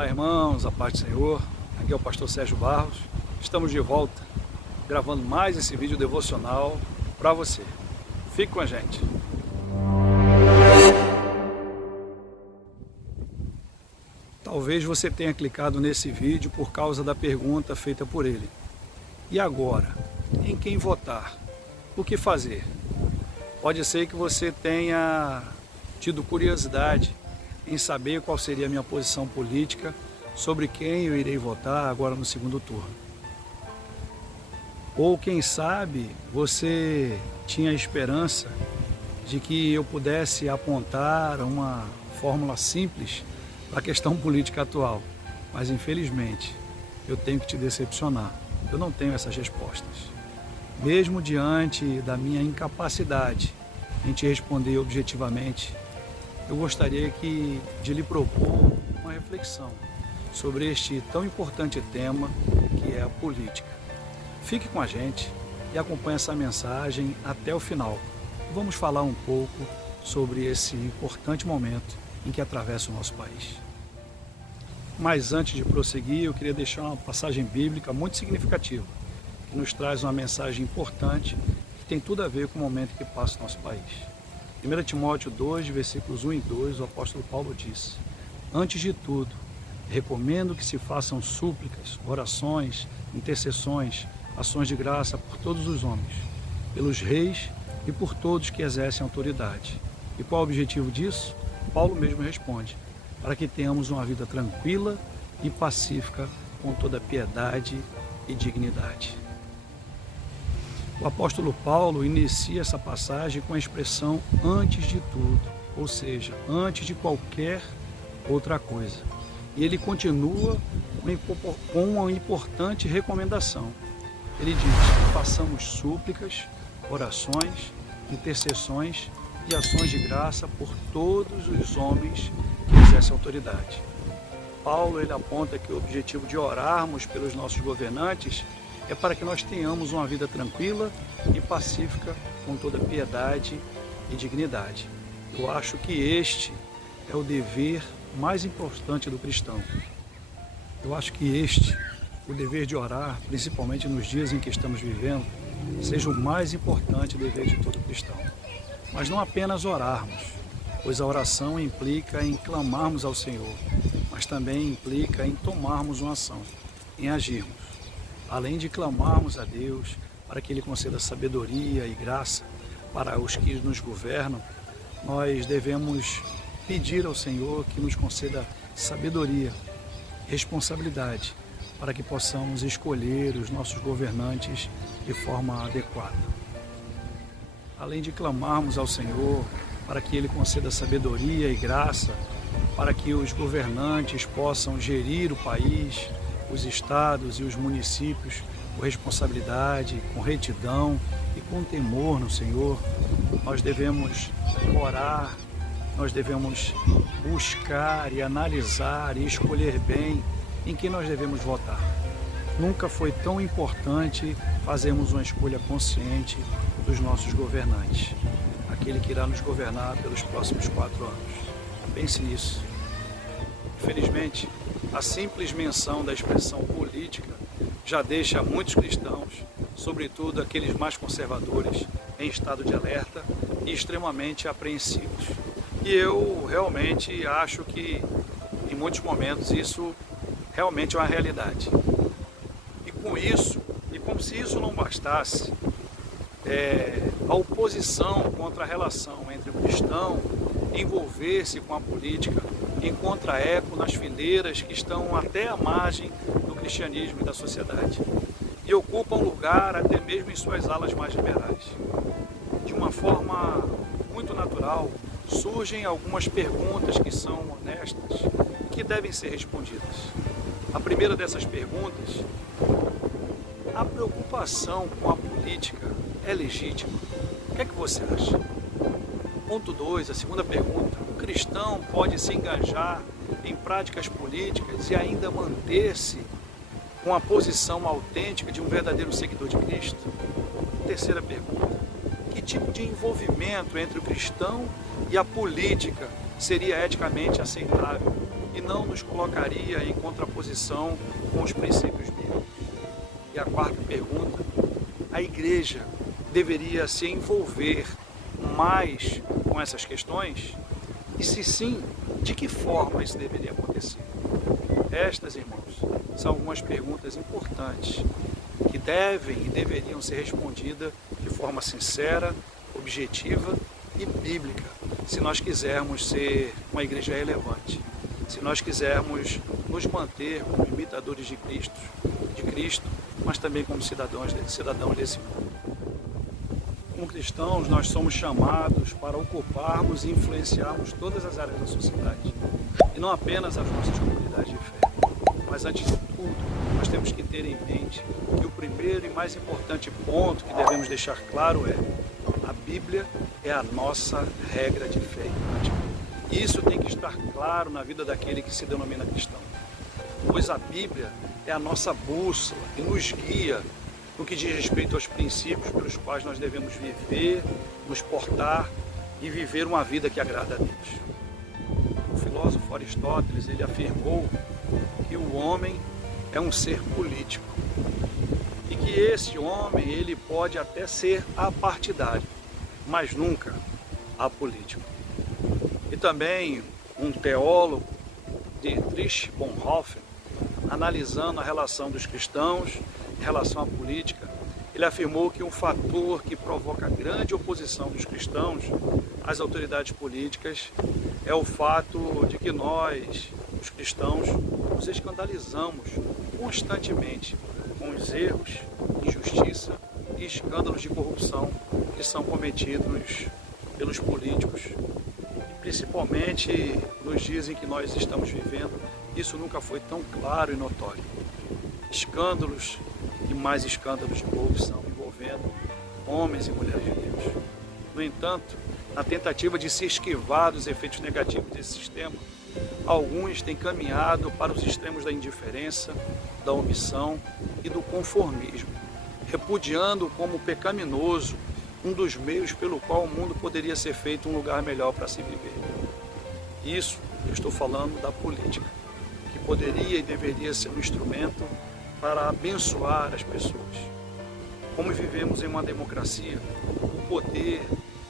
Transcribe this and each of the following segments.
Olá, irmãos, a paz do Senhor. Aqui é o pastor Sérgio Barros. Estamos de volta, gravando mais esse vídeo devocional para você. Fique com a gente. Talvez você tenha clicado nesse vídeo por causa da pergunta feita por ele. E agora? Em quem votar? O que fazer? Pode ser que você tenha tido curiosidade em saber qual seria a minha posição política sobre quem eu irei votar agora no segundo turno. Ou quem sabe você tinha a esperança de que eu pudesse apontar uma fórmula simples para a questão política atual. Mas infelizmente eu tenho que te decepcionar. Eu não tenho essas respostas. Mesmo diante da minha incapacidade em te responder objetivamente, eu gostaria de lhe propor uma reflexão sobre este tão importante tema que é a política. Fique com a gente e acompanhe essa mensagem até o final. Vamos falar um pouco sobre esse importante momento em que atravessa o nosso país. Mas antes de prosseguir, eu queria deixar uma passagem bíblica muito significativa, que nos traz uma mensagem importante que tem tudo a ver com o momento que passa o nosso país. 1 Timóteo 2, versículos 1 e 2, o apóstolo Paulo diz: antes de tudo, recomendo que se façam súplicas, orações, intercessões, ações de graça por todos os homens, pelos reis e por todos que exercem autoridade. E qual o objetivo disso? Paulo mesmo responde: para que tenhamos uma vida tranquila e pacífica, com toda piedade e dignidade. O apóstolo Paulo inicia essa passagem com a expressão antes de tudo, ou seja, antes de qualquer outra coisa. E ele continua com uma importante recomendação. Ele diz que façamos súplicas, orações, intercessões e ações de graça por todos os homens que exercem autoridade. Paulo ele aponta que o objetivo de orarmos pelos nossos governantes é para que nós tenhamos uma vida tranquila e pacífica, com toda piedade e dignidade. Eu acho que este é o dever mais importante do cristão. Eu acho que o dever de orar, principalmente nos dias em que estamos vivendo, seja o mais importante dever de todo cristão. Mas não apenas orarmos, pois a oração implica em clamarmos ao Senhor, mas também implica em tomarmos uma ação, em agirmos. Além de clamarmos a Deus para que Ele conceda sabedoria e graça para os que nos governam, nós devemos pedir ao Senhor que nos conceda sabedoria, responsabilidade, para que possamos escolher os nossos governantes de forma adequada. Além de clamarmos ao Senhor para que Ele conceda sabedoria e graça, para que os governantes possam gerir o país, os estados e os municípios com responsabilidade, com retidão e com temor no Senhor, nós devemos orar, nós devemos buscar e analisar e escolher bem em quem nós devemos votar. Nunca foi tão importante fazermos uma escolha consciente dos nossos governantes, aquele que irá nos governar pelos próximos 4 anos. Pense nisso. Infelizmente, a simples menção da expressão política já deixa muitos cristãos, sobretudo aqueles mais conservadores, em estado de alerta e extremamente apreensivos. E eu realmente acho que, em muitos momentos, isso realmente é uma realidade. E com isso, e como se isso não bastasse, a oposição contra a relação entre o cristão envolver-se com a política encontra eco nas fileiras que estão até à margem do cristianismo e da sociedade e ocupam lugar até mesmo em suas alas mais liberais. De uma forma muito natural, surgem algumas perguntas que são honestas e que devem ser respondidas. A primeira dessas perguntas: a preocupação com a política é legítima? O que é que você acha? Ponto 2, a segunda pergunta: o cristão pode se engajar em práticas políticas e ainda manter-se com a posição autêntica de um verdadeiro seguidor de Cristo? Terceira pergunta: que tipo de envolvimento entre o cristão e a política seria eticamente aceitável? e não nos colocaria em contraposição com os princípios bíblicos. E a quarta pergunta: a igreja deveria se envolver mais com essas questões? E se sim, de que forma isso deveria acontecer? Estas, irmãos, são algumas perguntas importantes que devem e deveriam ser respondidas de forma sincera, objetiva e bíblica, se nós quisermos ser uma igreja relevante, se nós quisermos nos manter como imitadores de Cristo, mas também como cidadãos desse mundo. Como cristãos, nós somos chamados para ocuparmos e influenciarmos todas as áreas da sociedade, e não apenas as nossas comunidades de fé. Mas antes de tudo, nós temos que ter em mente que o primeiro e mais importante ponto que devemos deixar claro é: a Bíblia é a nossa regra de fé e prática. Isso tem que estar claro na vida daquele que se denomina cristão, pois a Bíblia é a nossa bússola e nos guia no que diz respeito aos princípios pelos quais nós devemos viver, nos portar e viver uma vida que agrada a Deus. O filósofo Aristóteles, ele afirmou que o homem é um ser político e que esse homem ele pode até ser apartidário, mas nunca apolítico. E também um teólogo, Dietrich Bonhoeffer, analisando a relação dos cristãos em relação à política, ele afirmou que um fator que provoca grande oposição dos cristãos às autoridades políticas é o fato de que nós, os cristãos, nos escandalizamos constantemente com os erros, injustiça e escândalos de corrupção que são cometidos pelos políticos. E principalmente nos dias em que nós estamos vivendo, isso nunca foi tão claro e notório. Escândalos e mais escândalos de corrupção envolvendo homens e mulheres de Deus. No entanto, na tentativa de se esquivar dos efeitos negativos desse sistema, alguns têm caminhado para os extremos da indiferença, da omissão e do conformismo, repudiando como pecaminoso um dos meios pelo qual o mundo poderia ser feito um lugar melhor para se viver. Isso, eu estou falando da política, que poderia e deveria ser um instrumento para abençoar as pessoas. Como vivemos em uma democracia, o poder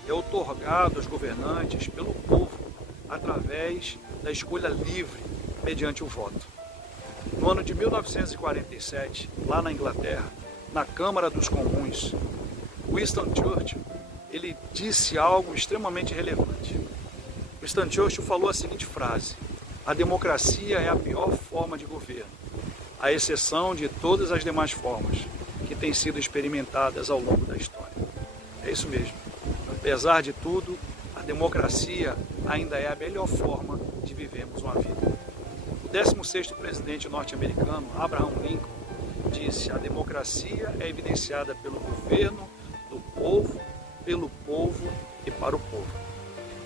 é otorgado aos governantes pelo povo através da escolha livre mediante o voto. No ano de 1947, lá na Inglaterra, na Câmara dos Comuns, Winston Churchill, ele disse algo extremamente relevante. Winston Churchill falou a seguinte frase: a democracia é a pior forma de governo, à exceção de todas as demais formas que têm sido experimentadas ao longo da história. É isso mesmo. Apesar de tudo, a democracia ainda é a melhor forma de vivermos uma vida. O 16º presidente norte-americano, Abraham Lincoln, disse: a democracia é evidenciada pelo governo do povo, pelo povo e para o povo.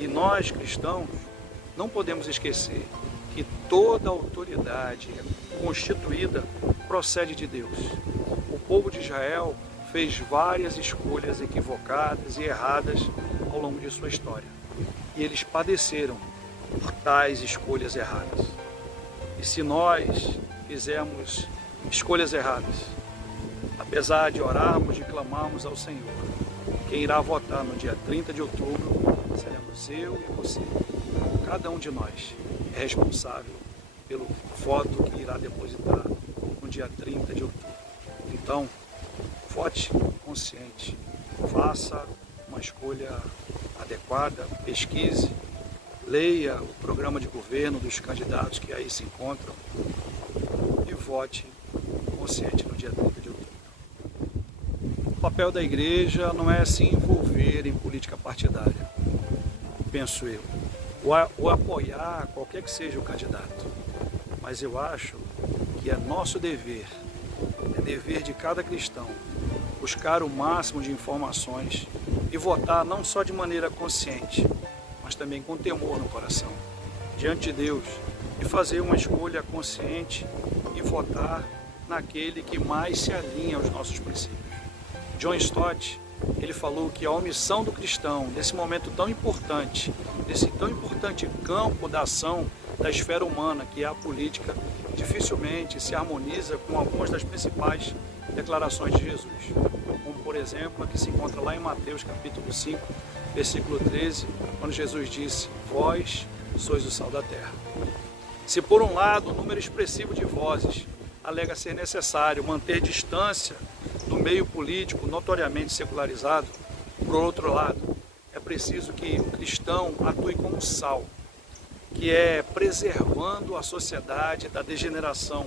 E nós, cristãos, não podemos esquecer que toda autoridade constituída procede de Deus. O povo de Israel fez várias escolhas equivocadas e erradas ao longo de sua história. E eles padeceram por tais escolhas erradas. E se nós fizermos escolhas erradas, apesar de orarmos e clamarmos ao Senhor, quem irá votar no dia 30 de outubro seremos eu e você. Cada um de nós é responsável pelo voto que irá depositar no dia 30 de outubro. Então, vote consciente, faça uma escolha adequada, pesquise, leia o programa de governo dos candidatos que aí se encontram e vote consciente no dia 30 de outubro. O papel da igreja não é se envolver em política partidária, penso eu, ou apoiar qualquer que seja o candidato, mas eu acho que é nosso dever, é dever de cada cristão, buscar o máximo de informações e votar não só de maneira consciente, mas também com temor no coração, diante de Deus, e fazer uma escolha consciente e votar naquele que mais se alinha aos nossos princípios. John Stott, ele falou que a omissão do cristão, nesse momento tão importante, nesse tão importante campo da ação da esfera humana, que é a política, dificilmente se harmoniza com algumas das principais declarações de Jesus, como por exemplo a que se encontra lá em Mateus capítulo 5, versículo 13, quando Jesus disse: vós sois o sal da terra. Se por um lado um número expressivo de vozes alega ser necessário manter distância do meio político notoriamente secularizado, por outro lado, é preciso que o cristão atue como sal, que é preservando a sociedade da degeneração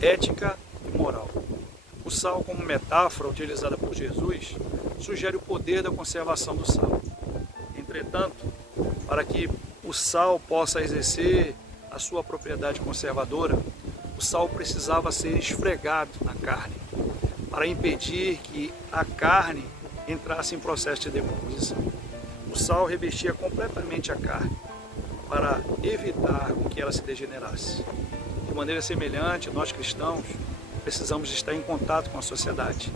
ética e moral. O sal, como metáfora utilizada por Jesus, sugere o poder da conservação do sal. Entretanto, para que o sal possa exercer a sua propriedade conservadora, o sal precisava ser esfregado na carne, para impedir que a carne entrasse em processo de decomposição. O sal revestia completamente a carne, para evitar que ela se degenerasse. De maneira semelhante, nós cristãos precisamos estar em contato com a sociedade,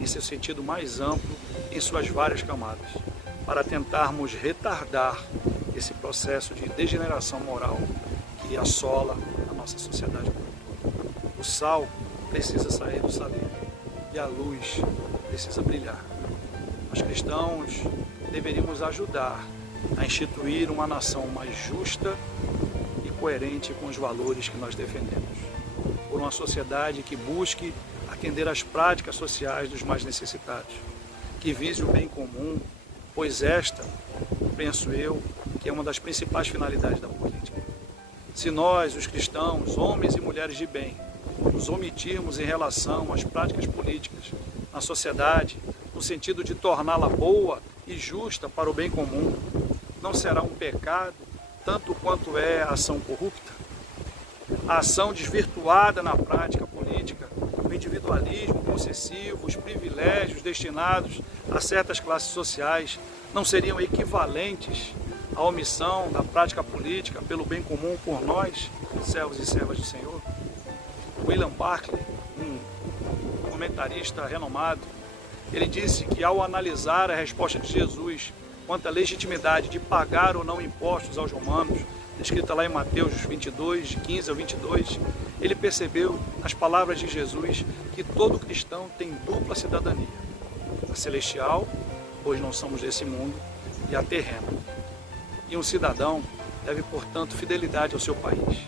em seu sentido mais amplo, em suas várias camadas, para tentarmos retardar esse processo de degeneração moral que assola a nossa sociedade. O sal precisa sair do saleiro e a luz precisa brilhar. Nós cristãos deveríamos ajudar a instituir uma nação mais justa e coerente com os valores que nós defendemos. Por uma sociedade que busque atender às práticas sociais dos mais necessitados, que vise o bem comum, pois esta, penso eu, que é uma das principais finalidades da política. Se nós, os cristãos, homens e mulheres de bem, nos omitirmos em relação às práticas políticas na sociedade, no sentido de torná-la boa e justa para o bem comum, não será um pecado tanto quanto é a ação corrupta? A ação desvirtuada na prática política, o individualismo possessivo, os privilégios destinados a certas classes sociais não seriam equivalentes à omissão da prática política pelo bem comum por nós, servos e servas do Senhor? William Barclay, um comentarista renomado, ele disse que ao analisar a resposta de Jesus quanto à legitimidade de pagar ou não impostos aos romanos, descrita lá em Mateus 22, de 15 ao 22, ele percebeu nas palavras de Jesus que todo cristão tem dupla cidadania, a celestial, pois não somos desse mundo, e a terrena. E um cidadão deve, portanto, fidelidade ao seu país,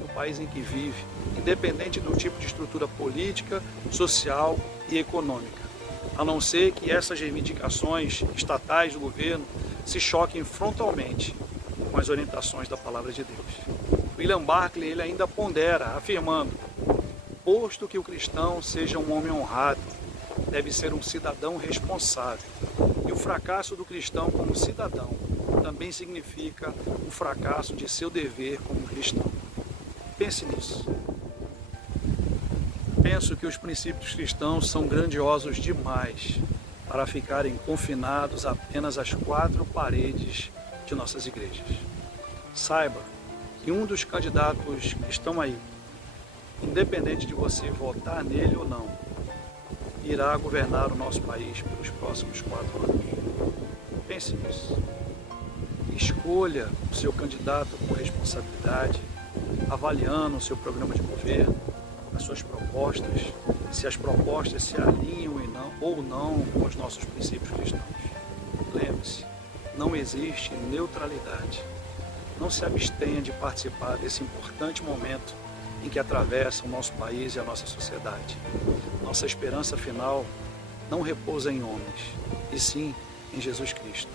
o país em que vive, independente do tipo de estrutura política, social e econômica, a não ser que essas reivindicações estatais do governo se choquem frontalmente com as orientações da palavra de Deus. William Barclay ele ainda pondera, afirmando: posto que o cristão seja um homem honrado, deve ser um cidadão responsável. E o fracasso do cristão como cidadão também significa o fracasso de seu dever como cristão. Pense nisso. Penso que os princípios cristãos são grandiosos demais para ficarem confinados apenas às quatro paredes de nossas igrejas. Saiba que um dos candidatos que estão aí, independente de você votar nele ou não, irá governar o nosso país pelos próximos 4 anos. Pense nisso. Escolha o seu candidato com responsabilidade, avaliando o seu programa de governo, as suas propostas, se as propostas se alinham ou não com os nossos princípios cristãos. Lembre-se, não existe neutralidade. Não se abstenha de participar desse importante momento em que atravessa o nosso país e a nossa sociedade. Nossa esperança final não repousa em homens, e sim em Jesus Cristo.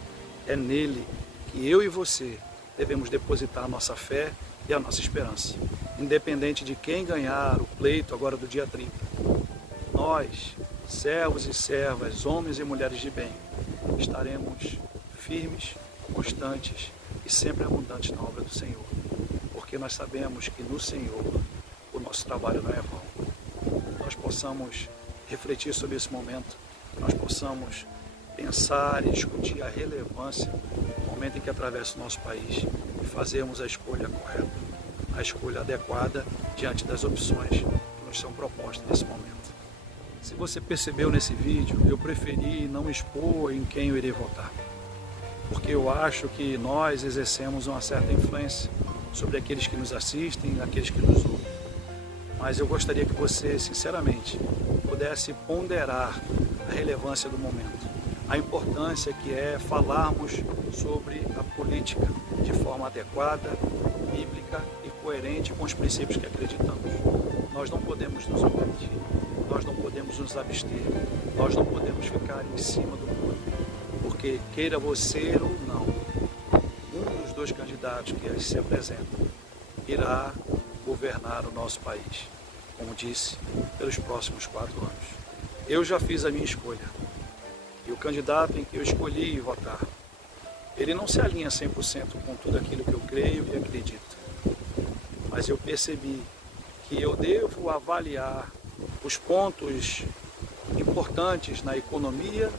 É nele que eu e você devemos depositar a nossa fé e a nossa esperança, independente de quem ganhar o pleito agora do dia 30. Nós, servos e servas, homens e mulheres de bem, estaremos firmes, constantes e sempre abundantes na obra do Senhor, porque nós sabemos que no Senhor o nosso trabalho não é vão. Nós possamos refletir sobre esse momento, nós possamos pensar e discutir a relevância do momento em que atravessa o nosso país e fazermos a escolha correta, a escolha adequada diante das opções que nos são propostas nesse momento. Se você percebeu nesse vídeo, eu preferi não expor em quem eu irei votar, porque eu acho que nós exercemos uma certa influência sobre aqueles que nos assistem, aqueles que nos ouvem. Mas eu gostaria que você, sinceramente, pudesse ponderar a relevância do momento, a importância que é falarmos sobre a política de forma adequada, bíblica e coerente com os princípios que acreditamos. Nós não podemos nos omitir, nós não podemos nos abster, nós não podemos ficar em cima do muro, porque queira você ou não, um dos dois candidatos que se apresentam irá governar o nosso país, como disse, pelos próximos 4 anos. Eu já fiz a minha escolha, e o candidato em que eu escolhi votar, ele não se alinha 100% com tudo aquilo que eu creio e acredito, mas eu percebi que eu devo avaliar os pontos importantes na economia,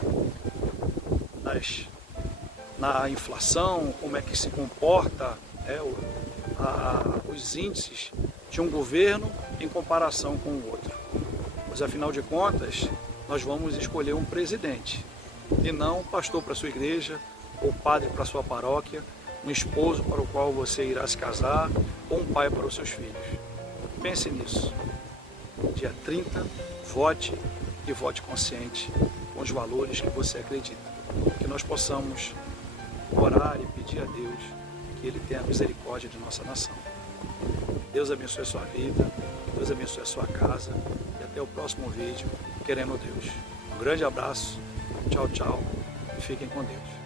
na inflação, como é que se comporta os índices de um governo em comparação com o outro. Pois afinal de contas, nós vamos escolher um presidente e não um pastor para a sua igreja, ou padre para a sua paróquia, um esposo para o qual você irá se casar, ou um pai para os seus filhos. Pense nisso. Dia 30, vote e vote consciente com os valores que você acredita. Que nós possamos orar e pedir a Deus que Ele tenha misericórdia de nossa nação. Deus abençoe a sua vida, Deus abençoe a sua casa e até o próximo vídeo, querendo Deus. Um grande abraço, tchau, tchau e fiquem com Deus.